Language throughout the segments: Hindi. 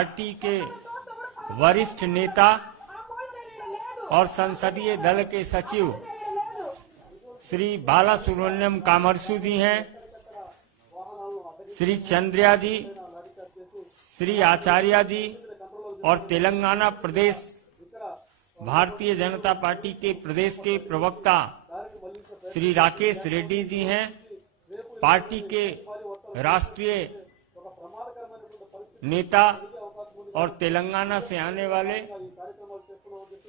पार्टी के वरिष्ठ नेता और संसदीय दल के सचिव श्री बालासुब्रमण्यम कामरसु जी हैं, श्री चंद्रिया जी, श्री आचार्य जी और तेलंगाना प्रदेश भारतीय जनता पार्टी के प्रदेश के प्रवक्ता श्री राकेश रेड्डी जी हैं। पार्टी के राष्ट्रीय नेता और तेलंगाना से आने वाले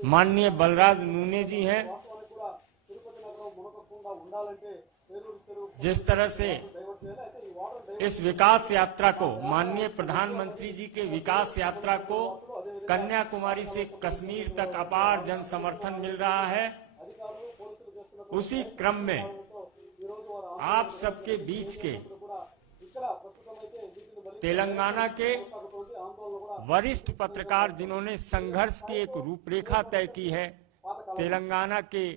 माननीय बलराज नूने जी हैं। जिस तरह से इस विकास यात्रा को, माननीय प्रधानमंत्री जी के विकास यात्रा को कन्याकुमारी से कश्मीर तक अपार जन समर्थन मिल रहा है, उसी क्रम में आप सबके बीच के तेलंगाना के वरिष्ठ पत्रकार जिन्होंने संघर्ष की एक रूपरेखा तय की है, तेलंगाना के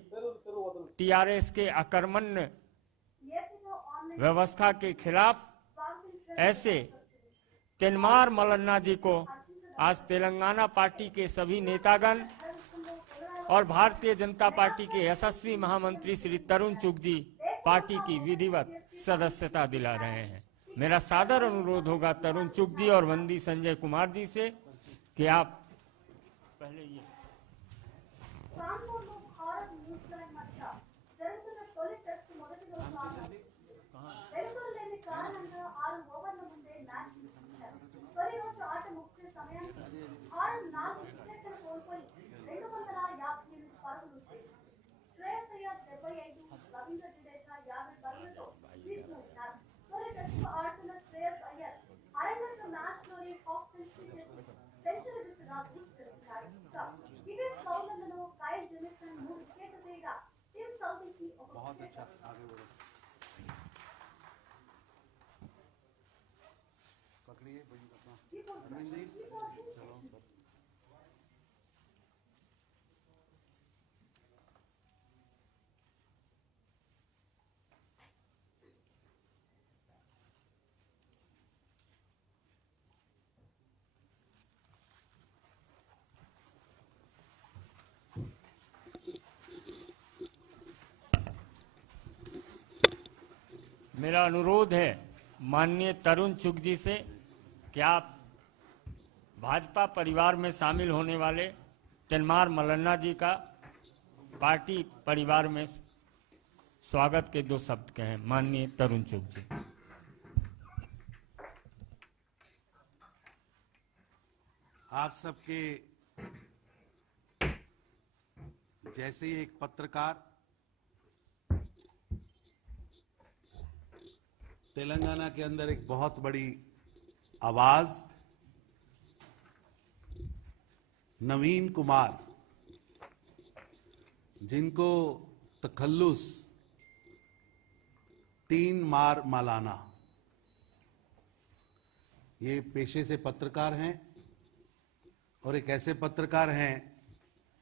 टीआरएस के अकर्मण्य व्यवस्था के खिलाफ, ऐसे तेनमार मल्लन्ना जी को आज तेलंगाना पार्टी के सभी नेतागण और भारतीय जनता पार्टी के यशस्वी महामंत्री श्री तरुण चुग जी पार्टी की विधिवत सदस्यता दिला रहे हैं। मेरा सादर अनुरोध होगा तरुण चुग जी और वंदी संजय कुमार जी से कि आप पहले ये बहुत अच्छा आगे बढ़ो, पकड़िए अरविंद जी, चलो। मेरा अनुरोध है माननीय तरुण चुग जी से कि आप भाजपा परिवार में शामिल होने वाले तेनमार मल्लन्ना जी का पार्टी परिवार में स्वागत के दो शब्द कहें। माननीय तरुण चुग जी। आप सबके जैसे ही एक पत्रकार तेलंगाना के अंदर एक बहुत बड़ी आवाज नवीन कुमार, जिनको तखल्लुस तीन मार मलाना, ये पेशे से पत्रकार हैं और एक ऐसे पत्रकार हैं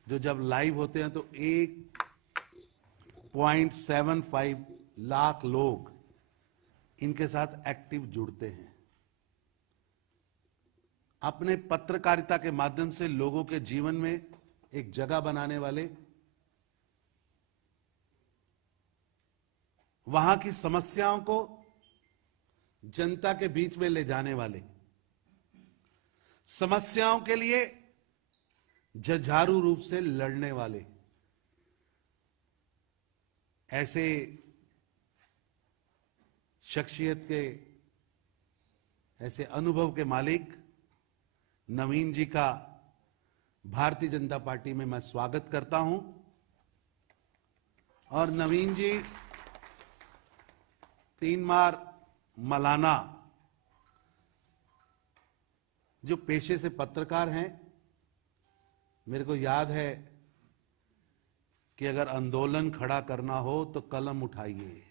जो जब लाइव होते हैं तो 1.75 लाख लोग इनके साथ एक्टिव जुड़ते हैं। अपने पत्रकारिता के माध्यम से लोगों के जीवन में एक जगह बनाने वाले, वहां की समस्याओं को जनता के बीच में ले जाने वाले, समस्याओं के लिए जुझारू रूप से लड़ने वाले, ऐसे शख्सियत के, ऐसे अनुभव के मालिक नवीन जी का भारतीय जनता पार्टी में मैं स्वागत करता हूं। और नवीन जी तीनमार मलाना जो पेशे से पत्रकार हैं, मेरे को याद है कि अगर आंदोलन खड़ा करना हो तो कलम उठाइए,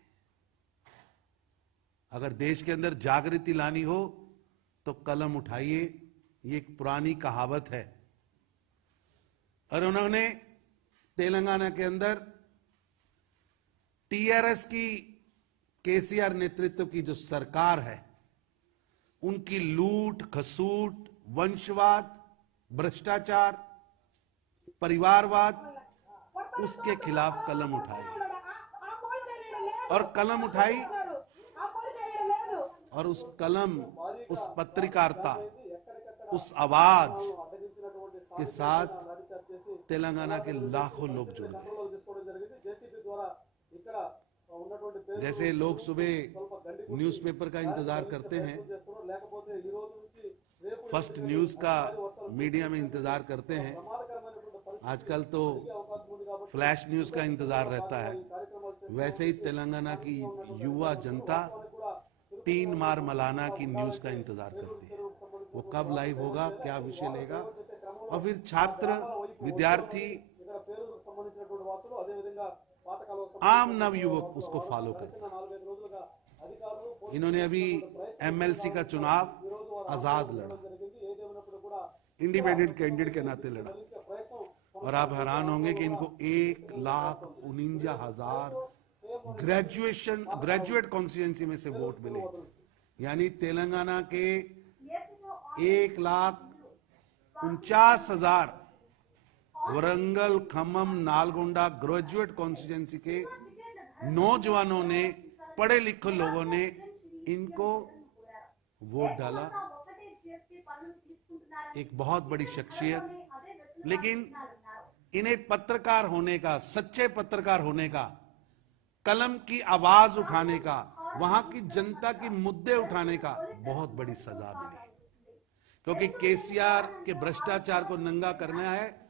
अगर देश के अंदर जागृति लानी हो तो कलम उठाइए, ये एक पुरानी कहावत है। और उन्होंने तेलंगाना के अंदर टीआरएस की, केसीआर नेतृत्व की जो सरकार है, उनकी लूट खसूट वंशवाद, भ्रष्टाचार, परिवारवाद, उसके खिलाफ कलम उठाई और कलम उठाई और उस कलम, उस पत्रकारिता, उस आवाज के साथ तेलंगाना के लाखों लोग जुड़ गए। जैसे लोग सुबह न्यूज़पेपर का इंतजार करते हैं, फर्स्ट न्यूज का मीडिया में इंतजार करते हैं, आजकल तो फ्लैश न्यूज का इंतजार रहता है, वैसे ही तेलंगाना की युवा जनता 3 मार मलाना की न्यूज का इंतजार करती है। वो कब लाइव होगा, क्या विषय लेगा, और फिर छात्र, विद्यार्थी, आम नवयुवक उसको फॉलो करते हैं। इन्होंने अभी एमएलसी का चुनाव आजाद लड़ा, इंडिपेंडेंट कैंडिडेट के नाते लड़ा, और आप हैरान होंगे कि इनको 1,49,000 ग्रेजुएट कॉन्स्टिट्यूएंसी में से वोट मिले। यानी तेलंगाना के 1,49,000 वरंगल, खम्मम, नालगोंडा ग्रेजुएट कॉन्स्टिट्यूएंसी के नौजवानों ने, पढ़े लिखे लोगों ने इनको वोट डाला। एक बहुत बड़ी शख्सियत, लेकिन इन्हें पत्रकार होने का, सच्चे पत्रकार होने का, कलम की आवाज उठाने का, वहां की जनता की मुद्दे उठाने का बहुत बड़ी सजा मिली। क्योंकि केसीआर के भ्रष्टाचार को नंगा करना है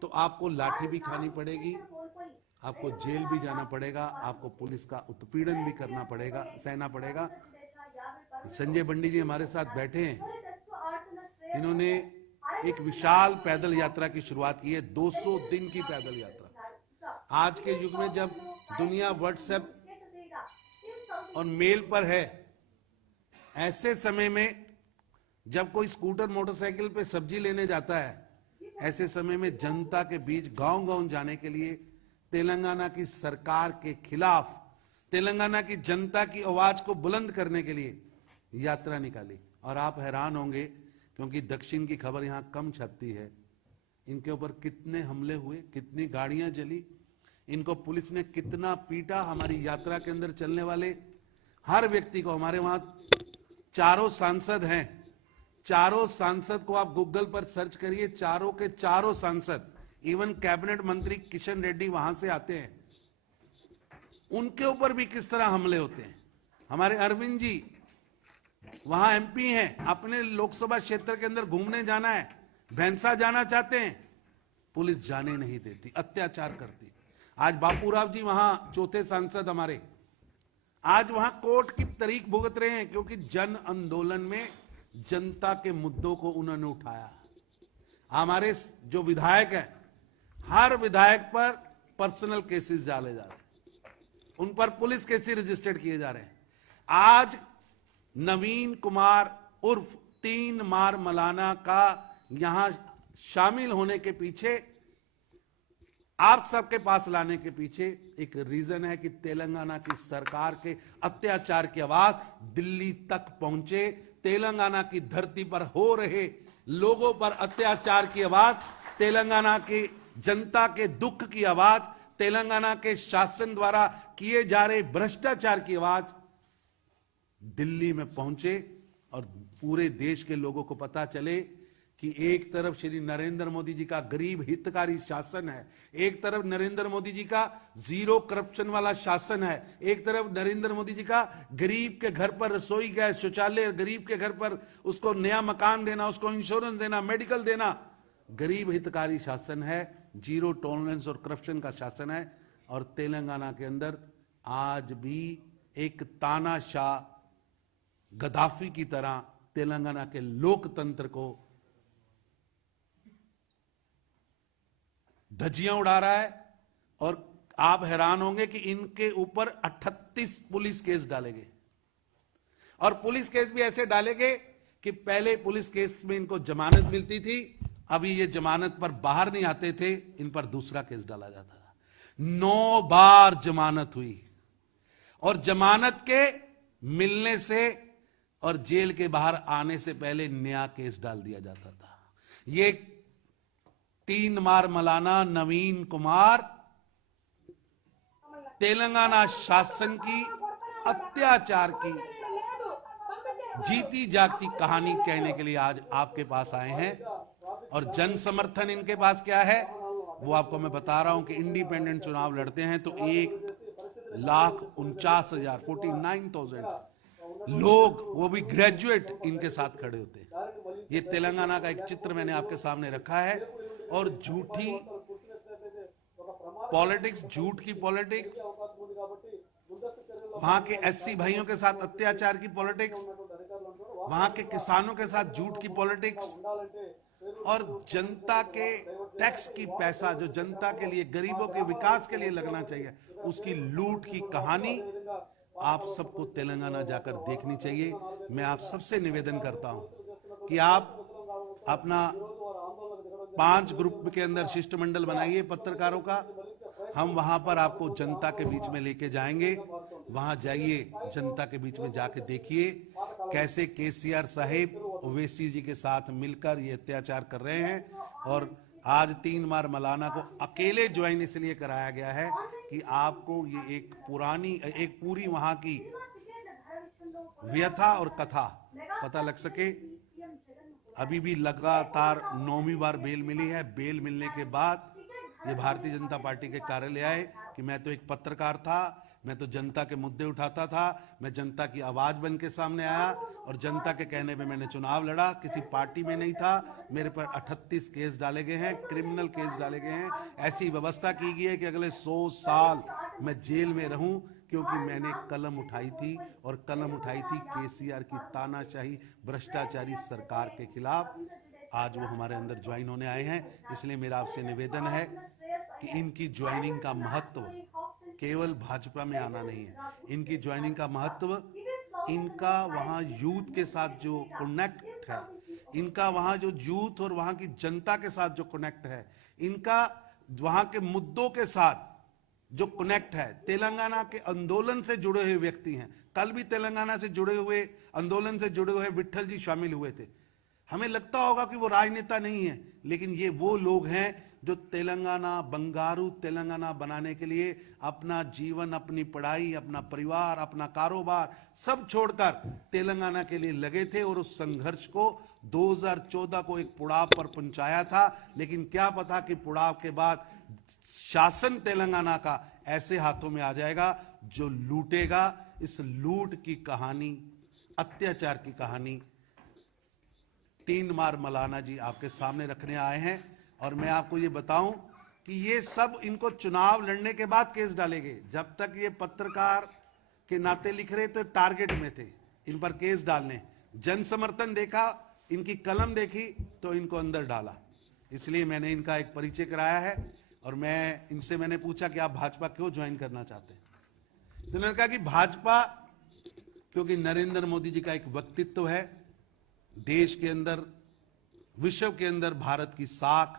तो आपको लाठी भी खानी पड़ेगी, आपको जेल भी जाना पड़ेगा, आपको पुलिस का उत्पीड़न भी करना पड़ेगा, सहना पड़ेगा। संजय बंडी जी हमारे साथ बैठे हैं, इन्होंने एक विशाल पैदल यात्रा की शुरुआत की है, 200 दिन की पैदल यात्रा। आज के युग में जब दुनिया व्हाट्सएप और मेल पर है, ऐसे समय में जब कोई स्कूटर मोटरसाइकिल पे सब्जी लेने जाता है, ऐसे समय में जनता के बीच गांव-गांव जाने के लिए तेलंगाना की सरकार के खिलाफ, तेलंगाना की जनता की आवाज को बुलंद करने के लिए यात्रा निकाली। और आप हैरान होंगे, क्योंकि दक्षिण की खबर यहां कम छपती है, इनके ऊपर कितने हमले हुए, कितनी गाड़ियां जली, इनको पुलिस ने कितना पीटा। हमारी यात्रा के अंदर चलने वाले हर व्यक्ति को, हमारे वहां 4 सांसद हैं, 4 सांसद को आप गूगल पर सर्च करिए, 4 के 4 सांसद, इवन कैबिनेट मंत्री किशन रेड्डी वहां से आते हैं, उनके ऊपर भी किस तरह हमले होते हैं। हमारे अरविंद जी वहां एमपी हैं, अपने लोकसभा क्षेत्र के अंदर घूमने जाना है, भैंसा जाना चाहते हैं, पुलिस जाने नहीं देती, अत्याचार करती। आज बापूराव जी वहां 4थे सांसद हमारे, आज वहां कोर्ट की तारीख भुगत रहे हैं, क्योंकि जन आंदोलन में जनता के मुद्दों को उन्होंने उठाया। हमारे जो विधायक हैं, हर विधायक पर पर्सनल केसेस डाले जा रहे हैं, उन पर पुलिस केसेस रजिस्टर्ड किए जा रहे हैं। आज नवीन कुमार उर्फ 3 मार मलाना का यहां शामिल होने के पीछे, आप सबके पास लाने के पीछे एक रीजन है कि तेलंगाना की सरकार के अत्याचार की आवाज दिल्ली तक पहुंचे। तेलंगाना की धरती पर हो रहे लोगों पर अत्याचार की आवाज, तेलंगाना की जनता के दुख की आवाज, तेलंगाना के शासन द्वारा किए जा रहे भ्रष्टाचार की आवाज दिल्ली में पहुंचे और पूरे देश के लोगों को पता चले कि एक तरफ श्री नरेंद्र मोदी जी का गरीब हितकारी शासन है, एक तरफ नरेंद्र मोदी जी का जीरो करप्शन वाला शासन है, एक तरफ नरेंद्र मोदी जी का गरीब के घर पर रसोई गैस, शौचालय, गरीब के घर पर उसको नया मकान देना, उसको इंश्योरेंस देना, मेडिकल देना, गरीब हितकारी शासन है, जीरो टॉलरेंस और करप्शन का शासन है। और तेलंगाना के अंदर आज भी एक तानाशाह गद्दाफी की तरह तेलंगाना के लोकतंत्र को धज्जियां उड़ा रहा है। और आप हैरान होंगे कि इनके ऊपर 38 पुलिस केस डाले गए, और पुलिस केस भी ऐसे डाले गए कि पहले पुलिस केस में इनको जमानत मिलती थी, अभी ये जमानत पर बाहर नहीं आते थे, इन पर दूसरा केस डाला जाता था। 9 बार जमानत हुई, और जमानत के मिलने से और जेल के बाहर आने से पहले नया केस डाल दिया जाता था। ये 3 मार मलाना नवीन कुमार तेलंगाना शासन की अत्याचार की जीती जागती कहानी कहने के लिए आज आपके पास आए हैं। और जन समर्थन इनके पास क्या है वो आपको मैं बता रहा हूं कि इंडिपेंडेंट चुनाव लड़ते हैं तो 1,49,000 49,000 लोग, वो भी ग्रेजुएट, इनके साथ खड़े होते हैं। ये तेलंगाना का एक चित्र मैंने आपके सामने रखा है। और झूठी पॉलिटिक्स, झूठ की पॉलिटिक्स, वहां के एससी भाइयों के साथ अत्याचार की पॉलिटिक्स, वहां के किसानों के साथ झूठ की पॉलिटिक्स, और जनता के टैक्स की पैसा जो जनता के लिए, गरीबों के विकास के लिए लगना चाहिए, उसकी लूट की कहानी आप सबको तेलंगाना जाकर देखनी चाहिए। मैं आप सबसे निवेदन करता हूं कि आप अपना 5 ग्रुप के अंदर शिष्टमंडल बनाइए पत्रकारों का। हम वहां पर आपको जनता के बीच में लेके जाएंगे। वहां जाइए, जनता के बीच में जाके देखिए कैसे केसीआर साहिब ओवैसी जी के साथ मिलकर ये अत्याचार कर रहे हैं। और आज 3 मार मलाना को अकेले ज्वाइन इसलिए कराया गया है कि आपको ये एक पूरी वहां की व्यथा और कथा पता लग सके। अभी भी लगातार 9वीं बार बेल मिली है। बेल मिलने के बाद ये भारतीय जनता पार्टी के कार्यालय आए कि मैं तो एक पत्रकार था, मैं तो जनता के मुद्दे उठाता था, मैं जनता की आवाज बन के सामने आया और जनता के कहने पे मैंने चुनाव लड़ा, किसी पार्टी में नहीं था। मेरे पर 38 केस डाले गए हैं, क्रिमिनल केस डाले गए हैं। ऐसी व्यवस्था की गई है कि अगले 100 साल मैं जेल में रहूं, क्योंकि मैंने कलम उठाई थी, और कलम उठाई थी केसीआर की तानाशाही भ्रष्टाचारी सरकार के खिलाफ। आज वो हमारे अंदर ज्वाइन होने आए हैं। इसलिए मेरा आपसे निवेदन है कि इनकी ज्वाइनिंग का महत्व केवल भाजपा में आना नहीं है। इनकी ज्वाइनिंग का महत्व इनका वहां यूथ के साथ जो कनेक्ट है, इनका वहां जो यूथ और वहां की जनता के साथ जो कनेक्ट है, इनका वहां के मुद्दों के साथ जो कनेक्ट है, तेलंगाना के आंदोलन से जुड़े हुए व्यक्ति हैं। कल भी तेलंगाना से जुड़े हुए, आंदोलन से जुड़े हुए विट्ठल जी शामिल हुए थे। हमें लगता होगा कि वो राजनेता नहीं है, लेकिन ये वो लोग हैं जो तेलंगाना, बंगारू तेलंगाना बनाने के लिए अपना जीवन, अपनी पढ़ाई, अपना परिवार, अपना कारोबार सब छोड़कर तेलंगाना के लिए लगे थे। और उस संघर्ष को 2014 को एक पुड़ाव पर पहुंचाया था। लेकिन क्या पता कि पुड़ाव के बाद शासन तेलंगाना का ऐसे हाथों में आ जाएगा जो लूटेगा। इस लूट की कहानी, अत्याचार की कहानी 3 मार मलाना जी आपके सामने रखने आए हैं। और मैं आपको ये बताऊं कि ये सब इनको चुनाव लड़ने के बाद केस डालेंगे। जब तक ये पत्रकार के नाते लिख रहे तो टारगेट में थे इन पर केस डालने। जन समर्थन देखा, इनकी कलम देखी तो इनको अंदर डाला। इसलिए मैंने इनका एक परिचय कराया है। और मैंने पूछा कि आप भाजपा क्यों ज्वाइन करना चाहते हैं, तो उन्होंने कहा कि भाजपा, क्योंकि नरेंद्र मोदी जी का एक व्यक्तित्व है, देश के अंदर, विश्व के अंदर भारत की साख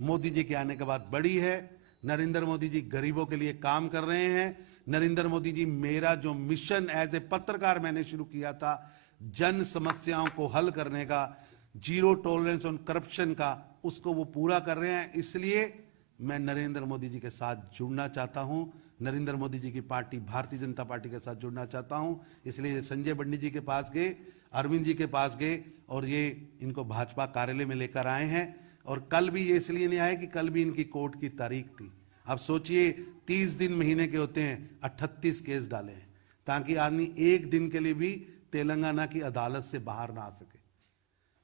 मोदी जी के आने के बाद बढ़ी है। नरेंद्र मोदी जी गरीबों के लिए काम कर रहे हैं। नरेंद्र मोदी जी, मेरा जो मिशन एज ए पत्रकार मैंने शुरू किया था, जन समस्याओं को हल करने का, जीरो टॉलरेंस ऑन करप्शन का, उसको वो पूरा कर रहे हैं। इसलिए मैं नरेंद्र मोदी जी के साथ जुड़ना चाहता हूं, नरेंद्र मोदी जी की पार्टी भारतीय जनता पार्टी के साथ जुड़ना चाहता हूं। इसलिए संजय बंडी जी के पास गए, अरविंद जी के पास गए और ये इनको भाजपा कार्यालय में लेकर आए हैं। और कल भी ये इसलिए नहीं आए कि कल भी इनकी कोर्ट की तारीख थी। अब सोचिए 30 दिन महीने के होते हैं, 38 केस डाले हैं, ताकि आदमी एक दिन के लिए भी तेलंगाना की अदालत से बाहर ना आ सके।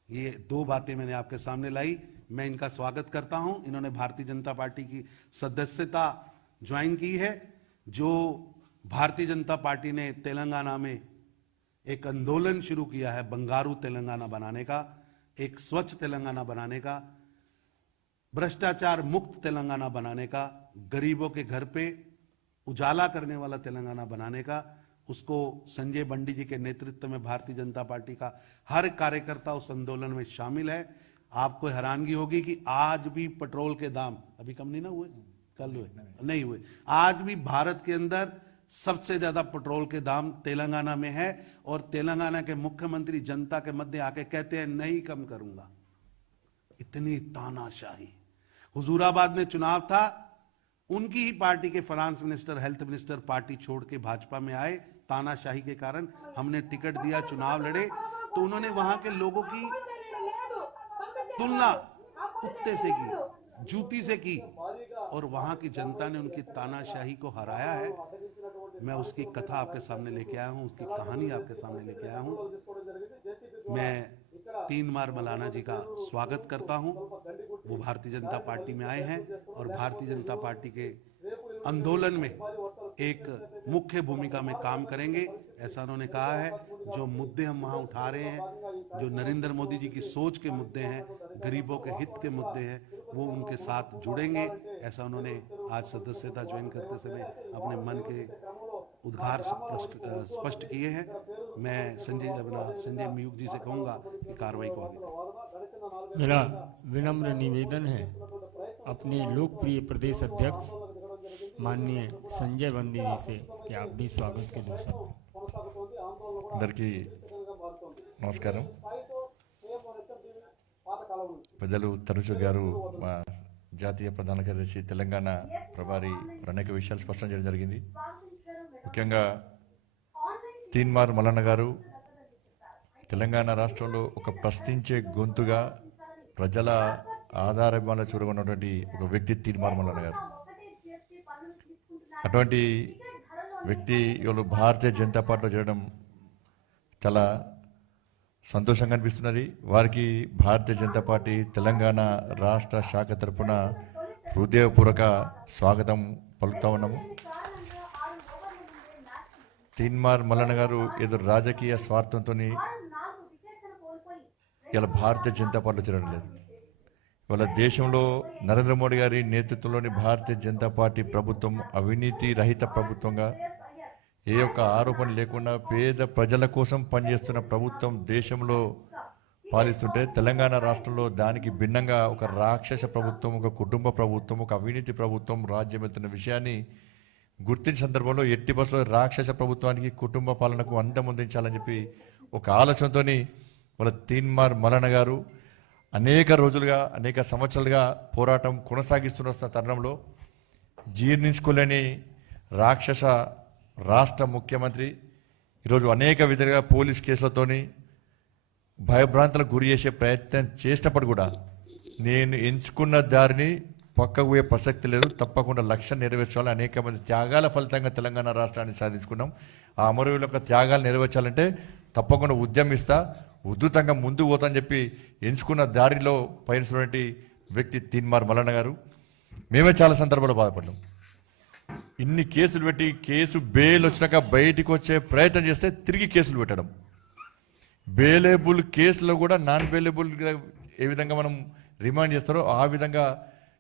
ये 2 बातें मैंने आपके सामने लाई। मैं इनका स्वागत करता हूं। इन्होंने भारतीय जनता पार्टी की सदस्यता ज्वाइन की है। जो भारतीय जनता पार्टी ने तेलंगाना में एक आंदोलन शुरू किया है, बंगारू तेलंगाना बनाने का, एक स्वच्छ तेलंगाना बनाने का, भ्रष्टाचार मुक्त तेलंगाना बनाने का, गरीबों के घर पे उजाला करने वाला तेलंगाना बनाने का, उसको संजय बंडी जी के नेतृत्व में भारतीय जनता पार्टी का हर कार्यकर्ता उस आंदोलन में शामिल है। आपको हैरानगी होगी कि आज भी पेट्रोल के दाम अभी कम नहीं ना हुए, कल हुए नहीं हुए, आज भी भारत के अंदर सबसे ज्यादा पेट्रोल के दाम तेलंगाना में है और तेलंगाना के मुख्यमंत्री जनता के मध्य आके कहते हैं नहीं कम करूंगा। इतनी तानाशाही। हुजूराबाद में चुनाव था, उनकी ही पार्टी के finance minister, health minister party छोड़ के भाजपा में आए, तानाशाही के कारण हमने टिकट दिया, चुनाव लड़े, तो उन्होंने वहां के लोगों की तुलना कुत्ते से की, जूती से की, और वहां की जनता ने उनकी तानाशाही को हराया है। मैं उसकी कथा आपके सामने लेके आया हूं, उसकी कहानी आपके सामने लेके आया हूं। मैं 3 बार मौलाना जी का स्वागत करता हूं। वो भारतीय जनता पार्टी में आए हैं और भारतीय जनता पार्टी के आंदोलन में एक मुख्य भूमिका में काम करेंगे, ऐसा उन्होंने कहा है। जो मुद्दे हम वहां उठा रहे हैं, जो नरेंद्र मोदी जी की सोच के मुद्दे हैं, गरीबों के हित के मुद्दे हैं, वो उनके साथ जुड़ेंगे, ऐसा उन्होंने आज सदस्यता ज्वाइन करते समय अपने मन के उद्गार स्पष्ट किए हैं। मैं संजय मयूख जी से कहूंगा कि कार्रवाई को आगे बढ़ाएं। मेरा विनम्र निवेदन है अपने लोकप्रिय प्रदेश अध्यक्ष माननीय संजय बंदी जी से कि आप भी स्वागत के 2 शब्द। అందరికీ నమస్కారం. పెద్దలు తరుచు గారు మా జాతీయ ప్రధాన కార్యదర్శి తెలంగాణ ప్రభారి అనేక విషయాలు స్పష్టం చేయడం జరిగింది. ముఖ్యంగా తీన్మార్ మల్లన్న గారు తెలంగాణ రాష్ట్రంలో ఒక ప్రశ్నించే గొంతుగా ప్రజల ఆధారభావాలు చూరగొన్నటువంటి ఒక వ్యక్తి తీన్మార్ మల్లన్న గారు. అటువంటి వ్యక్తి ఇవాళ భారతీయ జనతా పార్టీలో చేరడం చాలా సంతోషంగా అనిపిస్తున్నది. వారికి భారతీయ జనతా పార్టీ తెలంగాణ రాష్ట్ర శాఖ తరఫున హృదయపూర్వక స్వాగతం పలుకుతా ఉన్నాము. తీన్మార్ మల్లన్న గారు ఏదో రాజకీయ స్వార్థంతో ఇలా భారతీయ జనతా పార్టీలో చేరడం లేదు. ఇవాళ దేశంలో నరేంద్ర మోడీ గారి నేతృత్వంలోని భారతీయ జనతా పార్టీ ప్రభుత్వం అవినీతి రహిత ప్రభుత్వంగా, ఏ ఒక్క ఆరోపణ లేకుండా పేద ప్రజల కోసం పనిచేస్తున్న ప్రభుత్వం దేశంలో పాలిస్తుంటే, తెలంగాణ రాష్ట్రంలో దానికి భిన్నంగా ఒక రాక్షస ప్రభుత్వం, ఒక కుటుంబ ప్రభుత్వం, ఒక అవినీతి ప్రభుత్వం రాజ్యం వెళ్తున్న విషయాన్ని గుర్తించిన సందర్భంలో ఎట్టి బస్సులో రాక్షస ప్రభుత్వానికి కుటుంబ పాలనకు అంతమొందించాలని చెప్పి ఒక ఆలోచనతో వాళ్ళ తీన్మార్ మల్లన్న గారు అనేక రోజులుగా, అనేక సంవత్సరాలుగా పోరాటం కొనసాగిస్తున్న తరుణంలో జీర్ణించుకోలేని రాక్షస రాష్ట్ర ముఖ్యమంత్రి ఈరోజు అనేక విధాలుగా పోలీస్ కేసులతోని భయభ్రాంతులకు గురి చేసే ప్రయత్నం చేసినప్పుడు కూడా నేను ఎంచుకున్న దారిని పక్కకు పోయే ప్రసక్తి లేదు, తప్పకుండా లక్ష్యం నెరవేర్చాలని అనేక మంది త్యాగాల ఫలితంగా తెలంగాణ రాష్ట్రాన్ని సాధించుకున్నాం. ఆ అమరవీరుల యొక్క త్యాగాలు నెరవేర్చాలంటే తప్పకుండా ఉద్యమిస్తా, ఉధృతంగా ముందుకు పోతా అని చెప్పి ఎంచుకున్న దారిలో పయనిస్తున్నటువంటి వ్యక్తి తీన్మార్ మల్లన్న గారు. మేమే చాలా సందర్భాల్లో బాధపడ్డాం. ఇన్ని కేసులు పెట్టి కేసు బెయిల్ వచ్చినాక బయటికి వచ్చే ప్రయత్నం చేస్తే తిరిగి కేసులు పెట్టడం, బెయిలబుల్ కేసులో కూడా నాన్ బెయిలబుల్ ఏ విధంగా మనం రిమాండ్ చేస్తారో ఆ విధంగా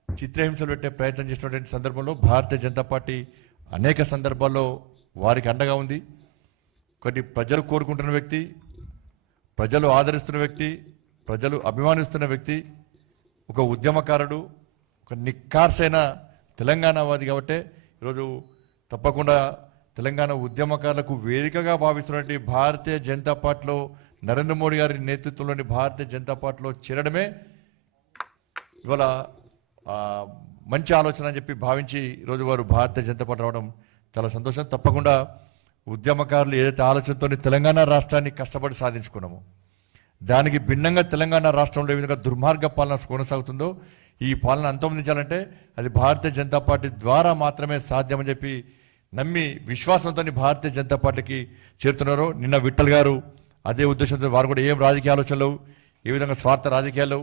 చిత్రహింసలు పెట్టే ప్రయత్నం చేసినటువంటి సందర్భంలో భారతీయ జనతా పార్టీ అనేక సందర్భాల్లో వారికి అండగా ఉంది. ఒకటి ప్రజలు కోరుకుంటున్న వ్యక్తి, ప్రజలు ఆదరిస్తున్న వ్యక్తి, ప్రజలు అభిమానిస్తున్న వ్యక్తి, ఒక ఉద్యమకారుడు, ఒక నిక్కార్సైన తెలంగాణవాది. కాబట్టి ఈరోజు తప్పకుండా తెలంగాణ ఉద్యమకారులకు వేదికగా భావిస్తున్నటువంటి భారతీయ జనతా పార్టీలో నరేంద్ర మోడీ గారి నేతృత్వంలోని భారతీయ జనతా పార్టీలో చేరడమే ఇవాళ మంచి ఆలోచన అని చెప్పి భావించి ఈరోజు వారు భారతీయ జనతా పార్టీ రావడం చాలా సంతోషం. తప్పకుండా ఉద్యమకారులు ఏదైతే ఆలోచనతో తెలంగాణ రాష్ట్రాన్ని కష్టపడి సాధించుకున్నామో దానికి భిన్నంగా తెలంగాణ రాష్ట్రంలో ఏ విధంగా దుర్మార్గ పాలన కొనసాగుతుందో ఈ పాలన అంతమొందించాలంటే అది భారతీయ జనతా పార్టీ ద్వారా మాత్రమే సాధ్యమని చెప్పి నమ్మి విశ్వాసంతో భారతీయ జనతా పార్టీకి చేరుతున్నారు. నిన్న విఠల్ గారు అదే ఉద్దేశంతో వారు కూడా ఏం రాజకీయ ఆలోచనలు, ఏ విధంగా స్వార్థ రాజకీయాలు,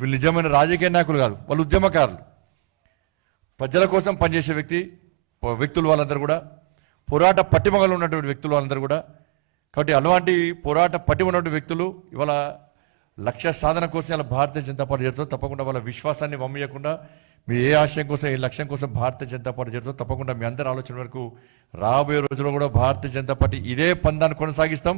వీళ్ళు నిజమైన రాజకీయ నాయకులు కాదు, వాళ్ళు ఉద్యమకారులు, ప్రజల కోసం పనిచేసే వ్యక్తులు వాళ్ళందరూ కూడా పోరాట పట్టిమగలు ఉన్నటువంటి వ్యక్తులు వాళ్ళందరూ కూడా. కాబట్టి అలాంటి పోరాట పట్టిమ ఉన్నటువంటి వ్యక్తులు ఇవాళ లక్ష్య సాధన కోసం ఇలా భారతీయ జనతా పార్టీ చేరుతుంది. తప్పకుండా వాళ్ళ విశ్వాసాన్ని వమ్మయ్యకుండా మీ ఏ ఆశయం కోసం, ఏ లక్ష్యం కోసం భారతీయ జనతా పార్టీ చేరుతుంది. తప్పకుండా మీ అందరి ఆలోచన వరకు రాబోయే రోజుల్లో కూడా భారతీయ జనతా పార్టీ ఇదే పందాన్ని కొనసాగిస్తాం.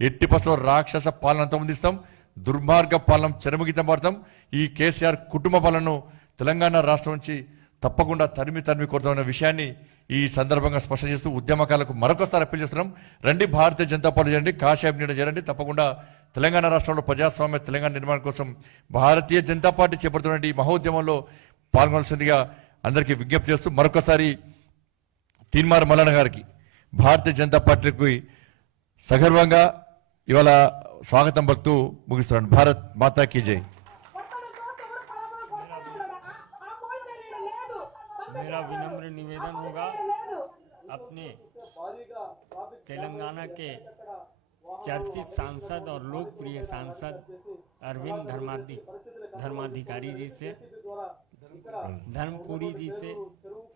ఎట్టి పక్షంలో రాక్షస పాలన అంతమొందిస్తాం, దుర్మార్గ పాలన చెరమగీతం పడతాం. ఈ కేసీఆర్ కుటుంబ పాలనను తెలంగాణ రాష్ట్రం నుంచి తప్పకుండా తరిమి కొడతామన్న విషయాన్ని ఈ సందర్భంగా స్పష్టం చేస్తూ ఉద్యమకాలకు మరొకసారి అప్పీల్ చేస్తున్నాం. రండి, భారతీయ జనతా పార్టీ చేయండి, కాషాయం నీడ చేయండి. తప్పకుండా తెలంగాణ రాష్ట్రంలో ప్రజాస్వామ్య తెలంగాణ నిర్మాణం కోసం భారతీయ జనతా పార్టీ చేపడుతున్న ఈ మహోద్యమంలో పాల్గొనాల్సిందిగా అందరికీ విజ్ఞప్తి చేస్తూ మరొకసారి తీన్మార్ మల్లన్న గారికి భారతీయ జనతా పార్టీకి సగర్వంగా ఇవాళ స్వాగతం పలుకుతూ ముగిస్తున్నాను. భారత్ మాతా కీ జై. मेरा विनम्र निवेदन होगा अपने तेलंगाना के चर्चित सांसद और लोकप्रिय सांसद अरविंद धर्माधिकारी जी से, धर्मपुरी जी से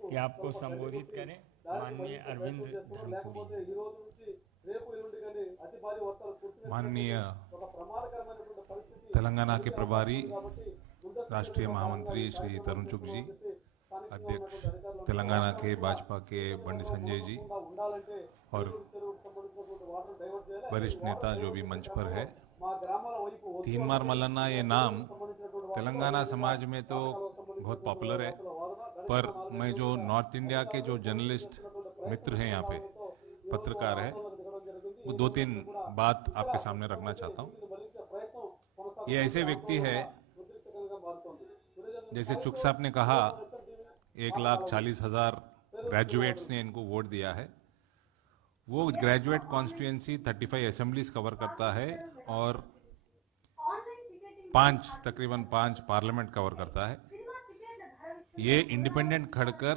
कि आपको संबोधित करें. माननीय अरविंद धर्मपुरी. माननीय तेलंगाना के प्रभारी राष्ट्रीय महामंत्री श्री तरुण चुग जी, अध्यक्ष तेलंगाना के भाजपा के बंडी संजय जी और वरिष्ठ नेता जो भी मंच पर है. तीनमार मल्लन्ना ये नाम तेलंगाना समाज में तो बहुत पॉपुलर है, पर मैं जो नॉर्थ इंडिया के जो जर्नलिस्ट मित्र हैं यहाँ पे, पत्रकार है, वो 2-3 बात आपके सामने रखना चाहता हूँ. ये ऐसे व्यक्ति है, जैसे चुग साहब ने कहा 1,40,000 ग्रेजुएट्स ने इनको वोट दिया है. वो ग्रेजुएट कॉन्स्टिट्यूएंसी 35 असेंबलीज कवर करता है और तकरीबन 5 पार्लियामेंट कवर करता है. ये इंडिपेंडेंट खड़कर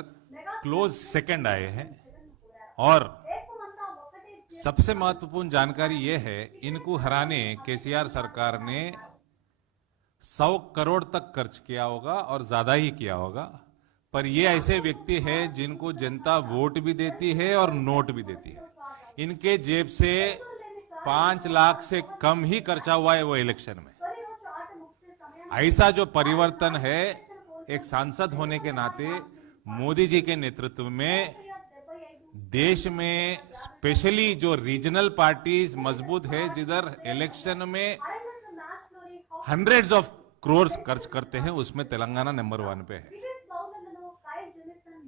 क्लोज सेकंड आए हैं और सबसे महत्वपूर्ण जानकारी ये है, इनको हराने केसीआर सरकार ने 100 करोड़ तक खर्च किया होगा और ज्यादा ही किया होगा. पर ये ऐसे व्यक्ति हैं जिनको जनता वोट भी देती है और नोट भी देती है. इनके जेब से 5 लाख से कम ही खर्चा हुआ है वो इलेक्शन में. ऐसा जो परिवर्तन है, एक सांसद होने के नाते मोदी जी के नेतृत्व में देश में स्पेशली जो रीजनल पार्टीज मजबूत है, जिधर इलेक्शन में हंड्रेड्स ऑफ क्रोर्स खर्च करते हैं, उसमें तेलंगाना नंबर 1 पे है.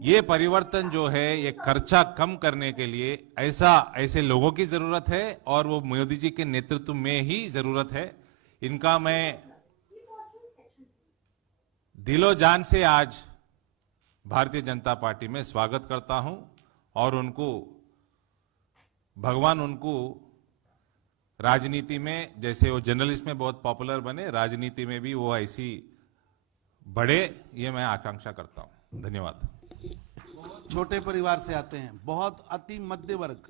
ये परिवर्तन जो है, ये खर्चा कम करने के लिए ऐसे लोगों की जरूरत है और वो मोदी जी के नेतृत्व में ही जरूरत है. इनका मैं दिलो जान से आज भारतीय जनता पार्टी में स्वागत करता हूं और भगवान उनको राजनीति में, जैसे वो जर्नलिस्ट में बहुत पॉपुलर बने, राजनीति में भी वो ऐसी बढ़े, ये मैं आकांक्षा करता हूं. धन्यवाद. छोटे परिवार से आते हैं, बहुत अति मध्य वर्ग.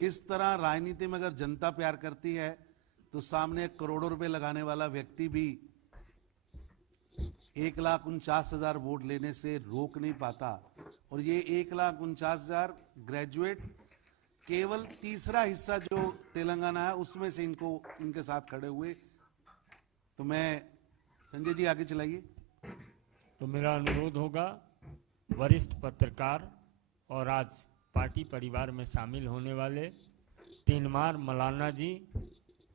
किस तरह राजनीति में अगर जनता प्यार करती है तो सामने करोड़ों रुपए लगाने वाला व्यक्ति भी 1,49,000 वोट लेने से रोक नहीं पाता. और ये 1,49,000 ग्रेजुएट केवल तीसरा हिस्सा जो तेलंगाना है उसमें से इनके साथ खड़े हुए. तो मैं संजय जी आगे चलाइए. तो मेरा अनुरोध होगा वरिष्ठ पत्रकार और आज पार्टी परिवार में शामिल होने वाले तीनमार मल्लन्ना जी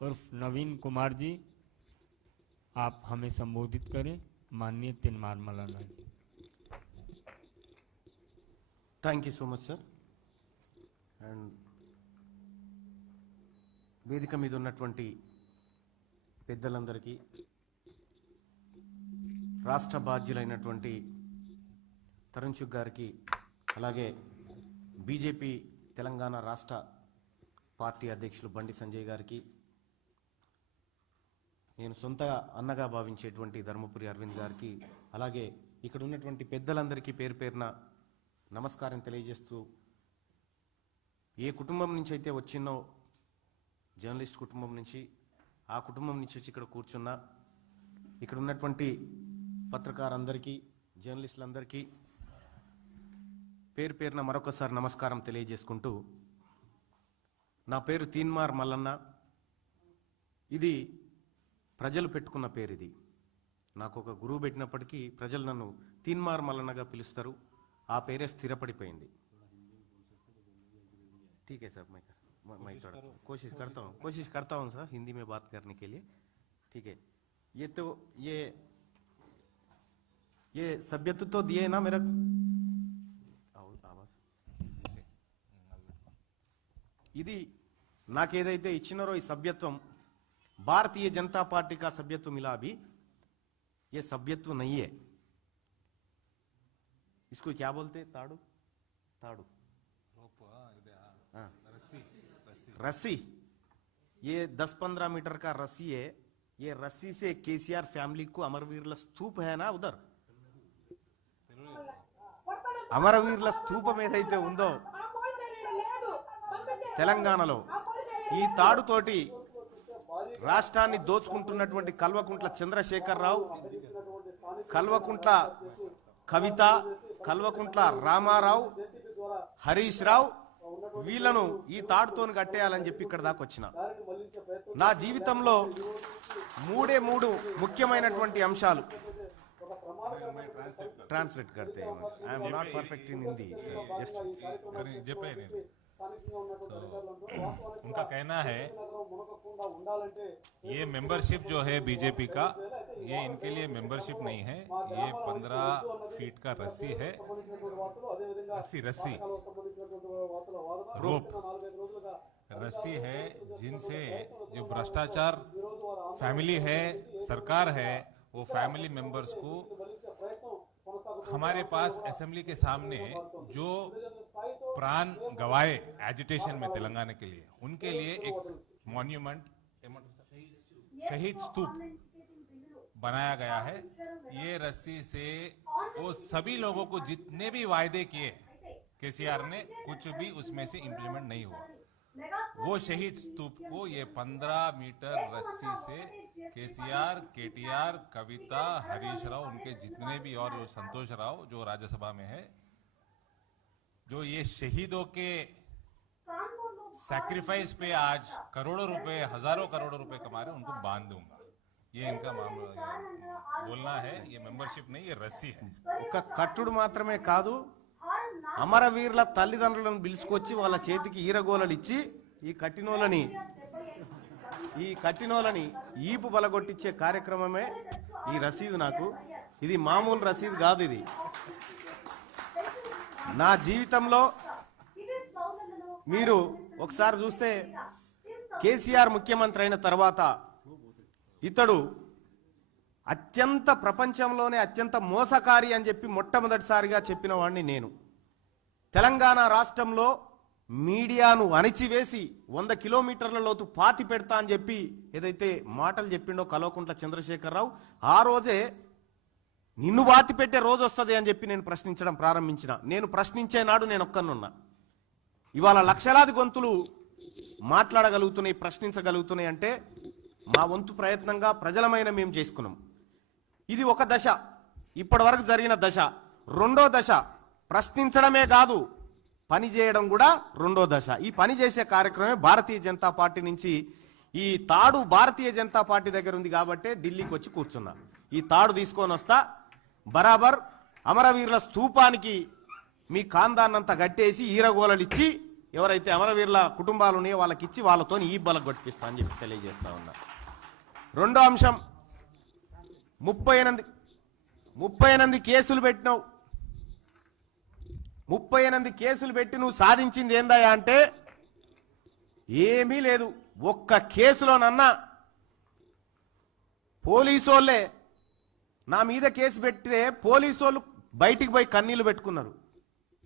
उर्फ नवीन कुमार जी, आप हमें संबोधित करें. माननीय Teenmar Mallanna ji. Thank you so much sir. And వేదిక మీద ఉన్నటువంటి పెద్దలందరికీ, రాష్ట్ర బాధ్యులైనటువంటి తరుణ్ చుగ్ గారికి, అలాగే బీజేపీ తెలంగాణ రాష్ట్ర పార్టీ అధ్యక్షులు బండి సంజయ్ గారికి, నేను సొంత అన్నగా భావించేటువంటి ధర్మపురి అరవింద్ గారికి, అలాగే ఇక్కడ ఉన్నటువంటి పెద్దలందరికీ పేరు పేరున నమస్కారం తెలియజేస్తూ, ఏ కుటుంబం నుంచి అయితే వచ్చినో, జర్నలిస్ట్ కుటుంబం నుంచి, ఆ కుటుంబం నుంచి వచ్చి ఇక్కడ కూర్చున్నా, ఇక్కడ ఉన్నటువంటి పత్రకారులందరికీ, జర్నలిస్టులందరికీ పేరు పేరున మరొకసారి నమస్కారం తెలియజేసుకుంటూ, నా పేరు తీన్మార్ మల్లన్న. ఇది ప్రజలు పెట్టుకున్న పేరు. ఇది నాకు ఒక గురువు పెట్టినప్పటికీ ప్రజలు నన్ను తీన్మార్ మల్లన్నగా పిలుస్తారు. ఆ పేరే స్థిరపడిపోయింది. ठीक है सर, मैं थोड़ा कोशिश करता हूँ सर हिंदी में बात करने के लिए. ठीक है. ये सभ्यत्व तो दिए ना मेरा आवाज. ఇది నాకేదైతే ఇచ్చినారో ఈ సభ్యత్వం भारतीय जनता पार्टी का सभ्यत्व मिला अभी, ये सभ्यत्व नहीं है। इसको क्या बोलते? ताड़ू ताड़ू हाँ। रस्सी, ये 10-15 मीटर का रस्सी है। ये रस्सी से केसीआर फैमिली को अमरवीर स्तूप है ना, उधर అమరవీరుల స్తూపం ఏదైతే ఉందో తెలంగాణలో ఈ తాడుతోటి రాష్ట్రాన్ని దోచుకుంటున్నటువంటి కల్వకుంట్ల చంద్రశేఖరరావు, కల్వకుంట్ల కవిత, కల్వకుంట్ల రామారావు, హరీష్ రావు వీళ్ళను ఈ తాడుతోని కట్టేయాలని చెప్పి ఇక్కడ దాకా వచ్చిన. నా జీవితంలో మూడు ముఖ్యమైనటువంటి అంశాలు. ट्रांसलेट करते हैं। I am not perfect in Hindi sir, just उनका कहना है ये मेंबरशिप जो है बीजेपी का, ये इनके लिए मेंबरशिप नहीं है, ये 15 फीट का रस्सी है, रस्सी रोप रस्सी है, जिनसे जो भ्रष्टाचार फैमिली है, सरकार है, वो फैमिली मेंबर्स को हमारे पास असेंबली के सामने जो प्राण गवाए एजिटेशन में तेलंगाना के लिए, उनके लिए एक मॉन्यूमेंट शहीद स्तूप बनाया गया है। ये रस्सी से वो सभी लोगों को जितने भी वायदे किए केसीआर ने, कुछ भी उसमें से इंप्लीमेंट नहीं हुआ। वो शहीद स्तूप को ये 15 मीटर रस्सी से केसीआर, केटीआर, कविता, हरीश राव, उनके जितने भी और संतोष राव जो राज्यसभा में है, जो ये शहीदों के सैक्रिफाइस पे आज करोड़ों रुपए, हजारों करोड़ों रुपए कमा रहे, उनको बांध दूंगा। ये इनका मामला बोलना है, ये मेंबरशिप नहीं, ये रस्सी है। ఒక కట్టుడు మాత్రమే కాదు, అమరవీరుల తల్లిదండ్రులను పిలుచుకొచ్చి వాళ్ళ చేతికి ఈరగోలలు ఇచ్చి ఈ కట్టినోలని ఈపు బలగొట్టించే కార్యక్రమమే ఈ రసీదు. నాకు ఇది మామూలు రసీదు కాదు. ఇది నా జీవితంలో మీరు ఒకసారి చూస్తే కేసీఆర్ ముఖ్యమంత్రి అయిన తర్వాత ఇతడు అత్యంత ప్రపంచంలోనే అత్యంత మోసకారి అని చెప్పి మొట్టమొదటిసారిగా చెప్పిన వాడిని నేను. తెలంగాణ రాష్ట్రంలో మీడియాను అణిచివేసి 100 కిలోమీటర్ల లోతు పాతి పెడతా అని చెప్పి ఏదైతే మాటలు చెప్పిండో కల్వకుంట్ల చంద్రశేఖరరావు, ఆ రోజే నిన్ను పాతి పెట్టే రోజు వస్తుంది అని చెప్పి నేను ప్రశ్నించడం ప్రారంభించిన. నేను ప్రశ్నించే నాడు నేను ఒక్కనున్నా. ఇవాళ లక్షలాది గొంతులు మాట్లాడగలుగుతున్నాయి, ప్రశ్నించగలుగుతున్నాయి అంటే మా వంతు ప్రయత్నంగా ప్రజలమైన మేము చేసుకున్నాం. ఇది ఒక దశ, ఇప్పటి వరకు జరిగిన దశ. రెండో దశ ప్రశ్నించడమే కాదు, పని చేయడం కూడా రెండో దశ. ఈ పని చేసే కార్యక్రమమే భారతీయ జనతా పార్టీ నుంచి. ఈ తాడు భారతీయ జనతా పార్టీ దగ్గర ఉంది కాబట్టి ఢిల్లీకి వచ్చి కూర్చున్నా. ఈ తాడు తీసుకొని వస్తా, బరాబర్ అమరవీరుల స్తూపానికి మీ ఖాందాన్నంతా గట్టేసి ఈరగోలలు ఇచ్చి, ఎవరైతే అమరవీరుల కుటుంబాలు ఉన్నాయో వాళ్ళకి ఇచ్చి వాళ్ళతో ఈ బలకు కొట్టిస్తా అని చెప్పి తెలియజేస్తా ఉన్నా. రెండో అంశం, 38 కేసులు పెట్టినావు. 38 కేసులు పెట్టి నువ్వు సాధించింది ఏందయ్యా అంటే ఏమీ లేదు. ఒక్క కేసులోనన్నా పోలీసోళ్ళే నా మీద కేసు పెడితే పోలీసోళ్ళు బయటికి పోయి కన్నీళ్లు పెట్టుకున్నారు.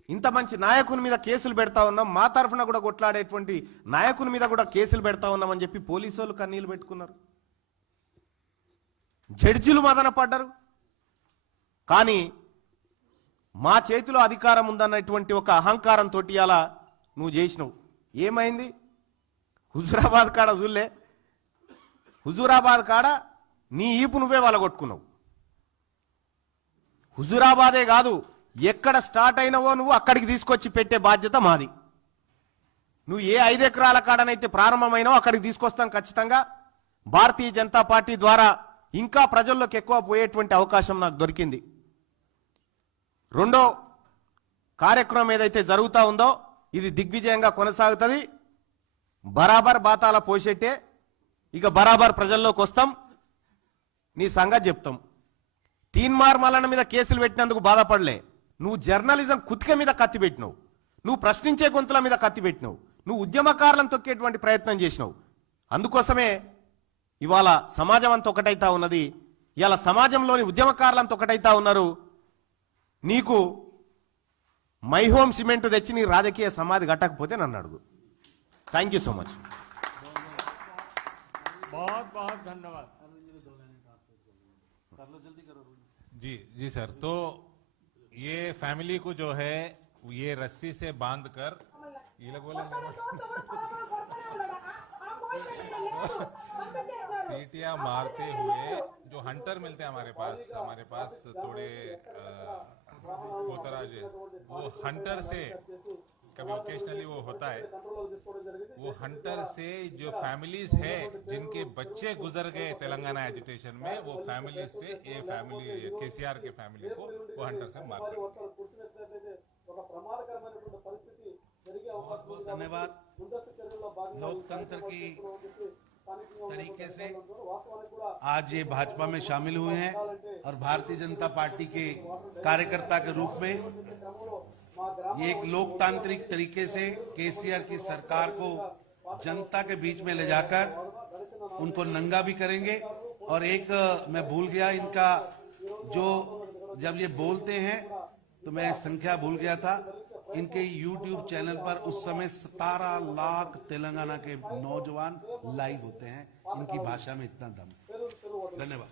ఇంత మంచి నాయకుని మీద కేసులు పెడతా ఉన్నాం, మా తరఫున కూడా కొట్లాడేటువంటి నాయకుని మీద కూడా కేసులు పెడతా ఉన్నామని చెప్పి పోలీసోళ్ళు కన్నీళ్లు పెట్టుకున్నారు. జడ్జిలు మదన పడ్డారు. కానీ మా చేతిలో అధికారం ఉందన్నటువంటి ఒక అహంకారంతో అలా నువ్వు చేసినావు. ఏమైంది? హుజూరాబాద్ కాడ చూలే, హుజూరాబాద్ కాడ నీ ఈపు నువ్వే వలగొట్టుకున్నావు. హుజూరాబాదే కాదు, ఎక్కడ స్టార్ట్ అయినవో నువ్వు అక్కడికి తీసుకొచ్చి పెట్టే బాధ్యత మాది. నువ్వు ఏ 5 ఎకరాల కాడనైతే ప్రారంభమైనావో అక్కడికి తీసుకొస్తాం ఖచ్చితంగా. భారతీయ జనతా పార్టీ ద్వారా ఇంకా ప్రజల్లోకి ఎక్కువ పోయేటువంటి అవకాశం నాకు దొరికింది. రెండో కార్యక్రమం ఏదైతే జరుగుతూ ఉందో ఇది దిగ్విజయంగా కొనసాగుతుంది. బరాబర్ బాతాల పోషెట్టే, ఇక బరాబర్ ప్రజల్లోకి వస్తాం, నీ సంగతి చెప్తాం. తీన్మార్ మల్లన్న మీద కేసులు పెట్టినందుకు బాధపడలే, నువ్వు జర్నలిజం కుతిక మీద కత్తి పెట్టినావు, నువ్వు ప్రశ్నించే గొంతుల మీద కత్తి పెట్టినావు, నువ్వు ఉద్యమకారులను తొక్కేటువంటి ప్రయత్నం చేసినావు. అందుకోసమే ఇవాళ సమాజం అంతా ఒకటైతా ఉన్నది. ఇవాళ సమాజంలోని ఉద్యమకారులంతా ఒకటైతా ఉన్నారు. నీకు మై హోమ్ సిమెంట్ తెచ్చి నీ రాజకీయ సమాధి కట్టకపోతే నన్ను అడుగు. Thank you so much. बहुत बहुत धन्यवाद. जी सर, तो ये फैमिली को जो है ये रस्सी से बांध कर ये लोग सीटियां मारते हुए जो हंटर मिलते हैं हमारे पास थोड़े कोतराज वो हंटर से कभी ओकेशनली वो होता है, वो हंटर से जो फैमिलीज है जिनके बच्चे गुजर गए तेलंगाना एजुटेशन में, वो फैमिली से ये फैमिली केसीआर के फैमिली को वो हंटर से मार कर. बहुत बहुत धन्यवाद. लोकतंत्र की तरीके से आज ये भाजपा में शामिल हुए हैं और भारतीय जनता पार्टी के कार्यकर्ता के रूप में ये एक लोकतांत्रिक तरीके से केसीआर की सरकार को जनता के बीच में ले जाकर उनको नंगा भी करेंगे. और एक मैं भूल गया, इनका जो जब ये बोलते हैं तो मैं संख्या भूल गया था. इनके YouTube चैनल पर उस समय 17 लाख तेलंगाना के नौजवान लाइव होते हैं. इनकी भाषा में इतना दम. धन्यवाद.